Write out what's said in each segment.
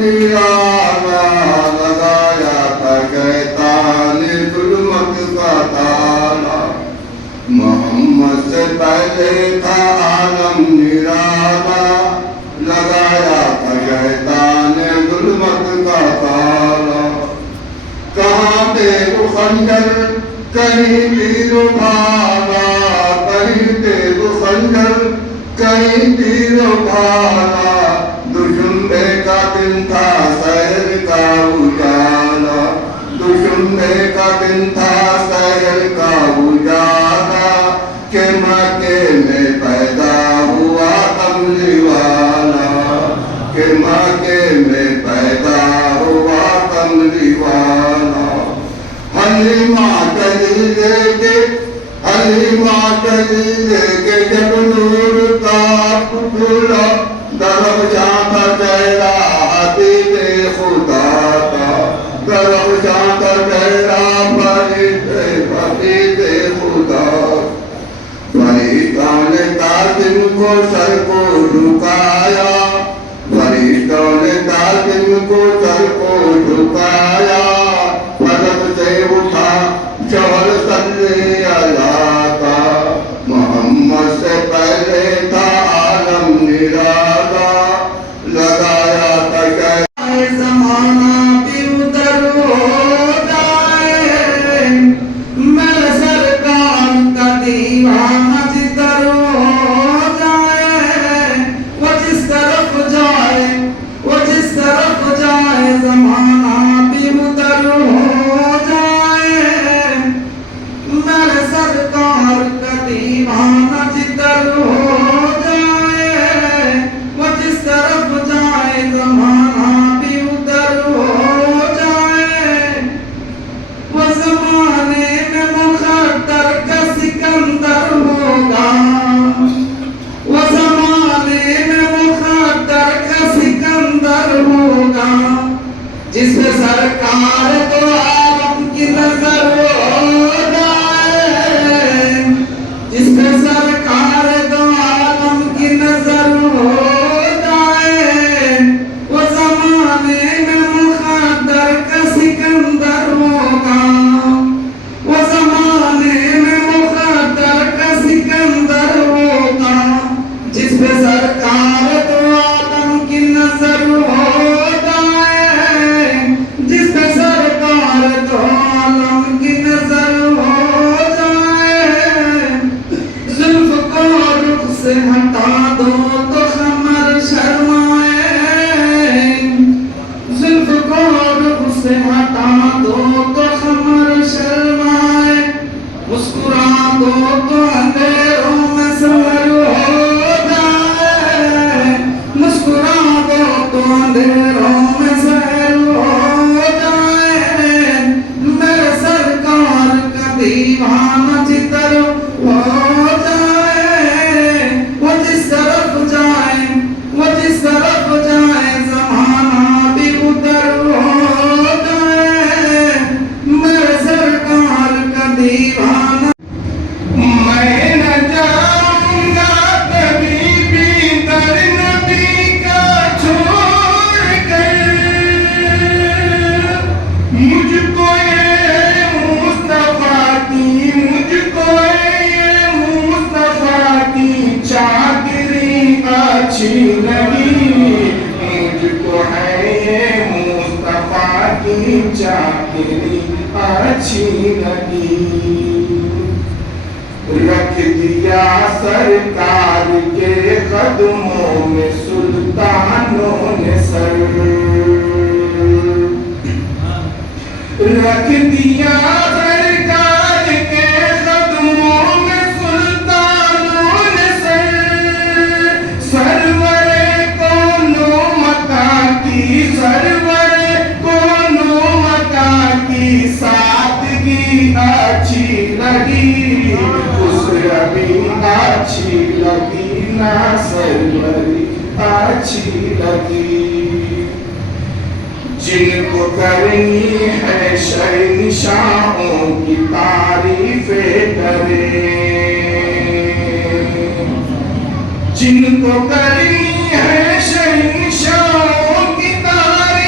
نرالا لگایا تھا شیطان نے ظلمت کا تالا محمد سے پہلے تھا عالم نرالا لگایا تھا شیطان نے ظلمت کا تالا کہاں تیغ خنجر کہیں تیر اٹھانا کہیں تیغ خنجر کہیں تیر اٹھانا دشمنے کا دن تھا سحر کا اجالا دشمنے کا دن تھا سحر کا اجالا کہ مکے میں پیدا ہوا کملی والا کہ مکے میں پیدا ہوا کملی والا حلیمہ چلی لے کے حلیمہ چلی لے کے جب نور کا پھولا درخشاں کا چہرہ حبیب خدا کا درخشاں کا چہرہ حبیب خدا فرشتوں نے تعظیم کو سر کو جھکایا فرشتوں نے تعظیم کو سر کو جھکایا پلک سے اٹھا شوہر صلی اللہ کا محمد سے پہلے تھا عالم نرالا لگایا تھا شیطان زمانہ بھی ادھر ہو جائے میں سرکار کا دیوانہ جدھر ہو جائے وہ جس طرف جائے وہ جس طرف جائے زمانہ بھی ادھر ہو جائے میرے سرکار کا دیوانہ جدھر ہو جائے وہ جس طرف جائے زمانہ بھی ادھر ہو جائے وہ زمانے میں مخدر کا سکندر ہوگا وہ زمانے میں مخدر کا سکندر ہوگا جس پہ سرکار تو عالم کی نظر ہو جائے جس پہ سرکار تو عالم کی نظر ہو جائے وہ زمانے میں مخدر کا سکندر ہوگا وہ زمانے میں مخدر کا سکندر ہوگا جس پہ سرکار تو عالم کی نظر ہو جائے جس پہ سرکار تو عالم کی نظر ہو جائے زلف کو رخ سے ہٹا دو تو خمر شرمائے زلف کو رخ سے ہٹا دو تو خمر شرمائے مسکرا دو تو اندھیروں میں سور ہو جائے مسکرا دو تو اندھیروں میں سور ہو جائے میرے سرکار کا دیوانہ جدھر ہو جائے وہ جس طرف جائے وہ جس طرف جائے زمانہ بھی ادھر ہو جائے میرے سرکار کا دیوانہ میں نہ جاؤں گا کبھی بھی در نبی کا چھوڑ کر مجھ کو یہ مصطفیٰ کی مجھ کو یہ مصطفیٰ کی چاکری اچھی لگی مجھ کو ہے یہ مصطفیٰ کی چاکری اچھی لگی رکھ دیا سرکار کے قدموں میں سلطانوں نے سر رکھ دیا سرکار کے قدموں میں سلطانوں نے سر سرور کونو مکہ کی سرور کونو مکہ کی سادگی اچھی لگی اس ربی اچھی لگی نا سروری اچھی لگی جن کو کرنی ہے شہنشاہوں کی تعریفیں کرے جن کو کرنی ہے شہنشاہوں کی تعریفیں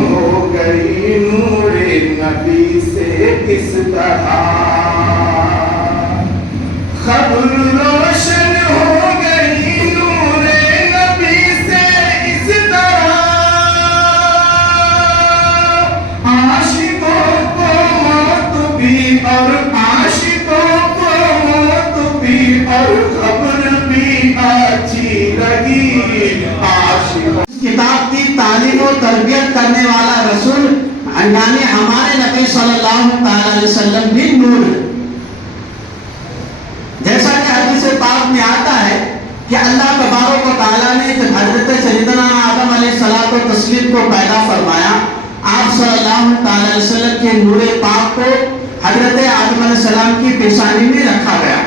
ہو گئی نور نبی سے کس طرح، خبر روشن ہو گئی نور نبی سے اس طرح، عاشقوں کو موت بھی اور عاشقوں کو موت بھی اور خبر بھی اچھی لگی عاشقوں۔ کتاب کی تعلیم و تربیت کرنے والا رسول یعنی ہمارے نبی صلی اللہ علیہ وسلم بھی نور ہے۔ جیسا کہ حدیث پاک میں آتا ہے کہ اللہ تبارک و تعالیٰ نے جب حضرت سیدنا آدم علیہ الصلوۃ والتسلیم کو پیدا فرمایا، آپ صلی اللہ علیہ وسلم کے نور پاک کو حضرت آدم علیہ السلام کی پیشانی میں رکھا گیا۔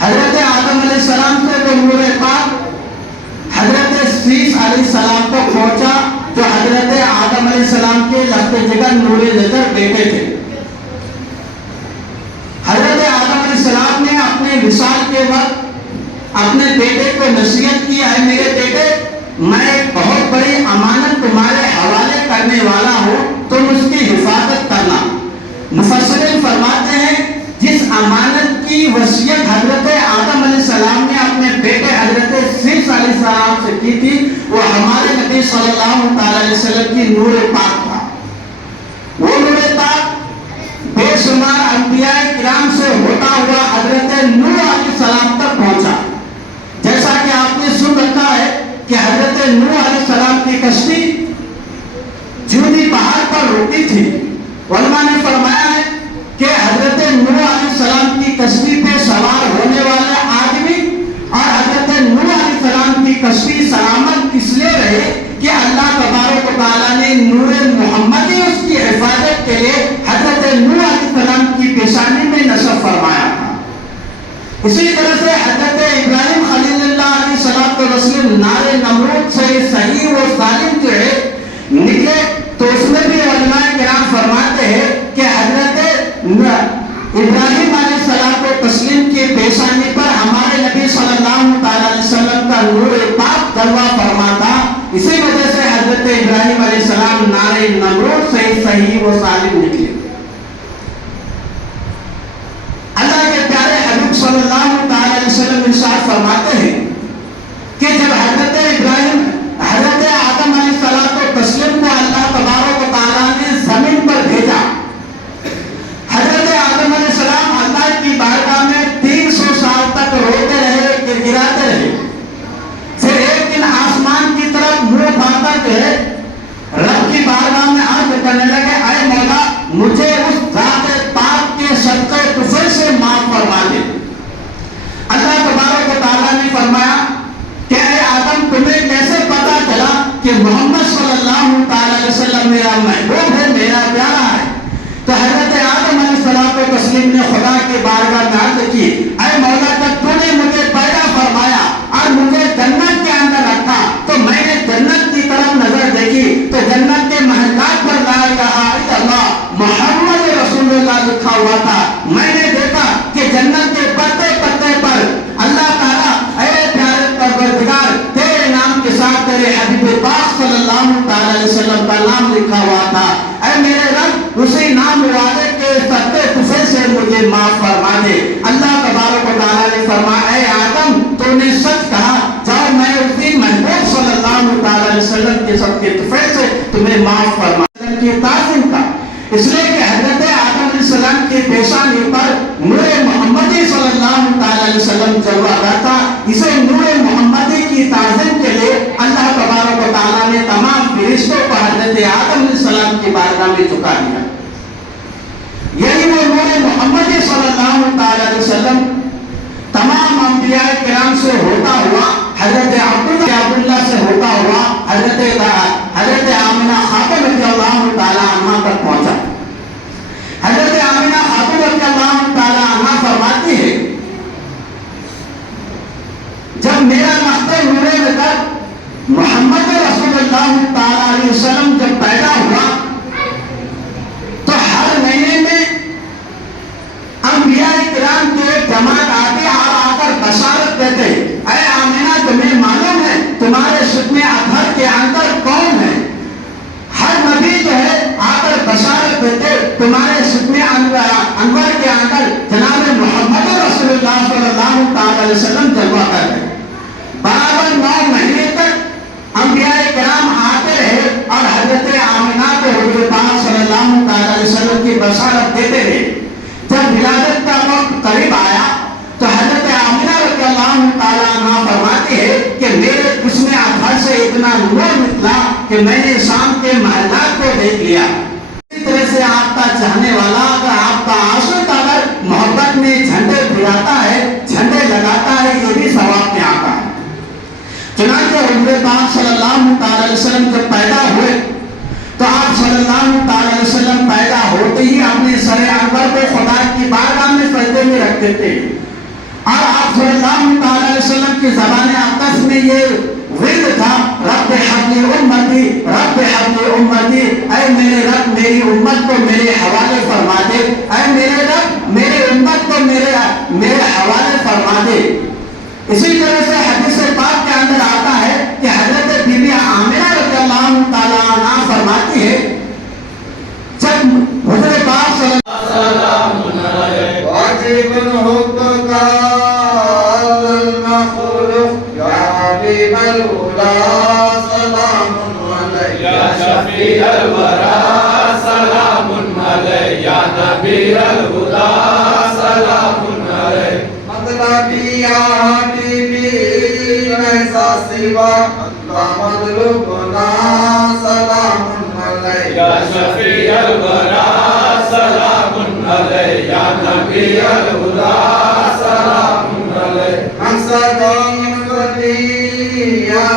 حضرت آدم علیہ السلام سے وہ نور پاک حضرت شیش علیہ السلام کو پہنچا جو حضرت آدم علیہ السلام کے لفظ جگر نور نظر بیٹے تھے۔ حضرت آدم علیہ السلام نے اپنے وصال کے وقت اپنے بیٹے کو نصیحت کی، اے میرے بیٹے، میں ایک بہت بڑی امانت تمہارے حوالے کرنے والا ہوں، تم اس کی حفاظت کرنا۔ مفسرین فرماتے ہیں جس امانت کی وصیت حضرت آدم علیہ السلام نے اپنے بیٹے حضرت شیش علیہ السلام سے کی تھی، وہ ہمارے نبی صلی اللہ علیہ وسلم کی نور پاک تھا۔ وہ نور پاک بے شمار انبیاء کرام سے ہوتا ہوا حضرت نوح علیہ السلام تک پہنچا۔ جیسا کہ آپ نے سن رکھا ہے کہ حضرت نوح علیہ السلام کی کشتی جودی پہاڑ پر رکی تھی۔ علماء نے فرمایا ہے کہ حضرت نوح علیہ السلام کی کشتی پہ سوار ہونے والے آدمی اور حضرت نوح علیہ السلام کی کشتی سلامت اس لیے رہے کہ اللہ تبارک و تعالیٰ نے نور محمدی اس کی حفاظت کے لیے حضرت نوح علیہ السلام کی پیشانی میں نصب فرمایا تھا۔ اسی طرح سے حضرت ابراہیم خلیل اللہ علیہ السلام نار نمرود سے صحیح و سالم جو ہے نکلے، تو اس میں بھی علماء کرام فرماتے ہیں کہ حضرت ابراہیم علیہ السلام کو تسلیم کی پیشانی پر ہمارے نبی صلی اللہ علیہ وسلم کا نور پاک جلوہ فرماتا، اسی وجہ سے حضرت ابراہیم علیہ السلام نار نمرود سے صحیح و سالم نکلے۔ اللہ کے پیارے حبیب صلی اللہ علیہ وسلم ارشاد فرماتے ہیں کہ جب حضرت ابراہیم حضرت آدم علیہ السلام کو تسلیم کو اللہ تبارک و تعالیٰ نے زمین پر بھیجا، حضرت آدم علیہ السلام اللہ کی بارگاہ میں 300 سال تک روتے رہے، گڑگڑاتے رہے۔ پھر ایک دن آسمان کی طرف منہ پھاڑتا جو ہے رب کی بارگاہ میں عرض کرنے لگے، اے مولا مجھے اس ذات پاک کے صدقے طفیل سے معاف فرما دے۔ اللہ تبارک و تعالیٰ نے فرمایا کہ اے آدم تمہیں کیسے پتا چلا کہ محمد صلی اللہ علیہ وسلم میرا محبوب ہے، میرا پیارا ہے؟ تو حضرت آدم علیہ السلام کو تسلیم نے خدا کی بارگاہ میں عرض کی، اے مولا جب تو نے مجھے پیدا فرمایا اور مجھے جنت کے اندر رکھا تو میں نے جنت کی طرف نظر دیکھی تو جنت کے محلات پر لا الہ الا اللہ محمد رسول اللہ لکھا ہوا تھا۔ میں نے دیکھا کہ جنت کے پتے پتے پر اللہ تعالیٰ اے پیارے پروردگار تیرے نام کے ساتھ تیرے حبیب پاک صلی اللہ علیہ وسلم کا نام لکھا ہوا تھا۔ اے میرے رب اسی نام والے کے صدقے طفیل سے مجھے معاف فرما دے۔ اللہ تبارک و تعالیٰ نے فرمایا، اے آدم تو نے سچ کہا، جاؤ میں اسی محبوب صلی اللہ علیہ وسلم کے صدقے طفیل سے تمہیں معاف فرما کی تعظیم کا، اس لیے کہ حضرت آدم علیہ السلام کی پیشانی پر نور محمدی صلی اللہ علیہ وسلم جلوہ کرتا۔ اسے نور محمدی کی تعظیم کے لیے اللہ تبارک و تعالیٰ نے تمام فرشتوں کو حضرت آدم علیہ السلام کی بارگاہ میں جھکا دیا۔ یہی وہ نور محمدی صلی اللہ علیہ وسلم تمام انبیاء کرام سے ہوتا ہوا حضرت عبداللہ سے ہوتا ہوا حضرت آمنہ خاتون رضی اللہ تعالی عنہ تک پہنچا۔ حضرت آمنہ خاتون رضی اللہ تعالی عنہ فرماتی ہے، جب میرا مقصد نور نظر محمد رسول اللہ تعالی علیہ وسلم جب پیدا ہوا تو ہر مہینے میں انبیاء کرام کے جماعت آتے آ کر بشارت دیتے، اے آمنہ تمہیں معلوم ہے تمہارے شکم اطہر کے اندر کون ہے؟ تمہارے ختم انور کے اندر جناب محمد رسول اللہ صلی اللہ تعالی علیہ وسلم جلوہ کر رہے. برابر 9 مہینے تک انبیاء کرام آتے رہے اور حضرت آمنہ کو حضور پاک صلی اللہ تعالی علیہ وسلم کی بشارت دیتے رہے. جب ولادت کا وقت قریب آیا تو حضرت آمنہ رضی اللہ تعالیٰ عنہ فرماتی ہے کہ میرے جسم اطہر سے اتنا نور نکلا کہ میں نے شام کے محلات کو دیکھ لیا. اسی طرح سے آپ کا چاہنے والا اگر آپ کا عاشق اگر محبت میں جھنڈے پھراتا ہے، جھنڈے لگاتا ہے، یہ بھی ثواب میں آتا ہے. چنانچہ حضور پاک صلی اللہ تعالی علیہ وسلم جب پیدا ہوئے تو آپ صلی اللہ تعالی علیہ وسلم پیدا ہوتے ہی اپنے سر انور کو خدا کی بارگاہ میں سجدے میں رکھتے تھے اور آپ صلی اللہ تعالی علیہ وسلم کی زبان اقدس میں یہ ورد تھا، رب حبلی امتی، رب حبلی امتی، اے میرے رب میری امت کو میرے حوالے فرما دے، اے میرے رب میری امت کو میرے حوالے فرما دے. اسی طرح سے حدیث پاک کے اندر آتا ہے کہ حضرت بی بی آمنہ رضی اللہ تعالیٰ عنہ فرماتی ہے جب حضور پاک صلی اللہ علیہ وسلم واجب حبك المخلوق يا حبيب الهدى سلام عليك يا شفيع الورى سلام عليك يا نبي الهدى سلام عليك مطلبي يا حبيبي ليس سوى أنت مطلوبنا سلام عليك يا شفيع الورى سلام عليك يا نبي الهدى سلام عليك أنسى قوم يا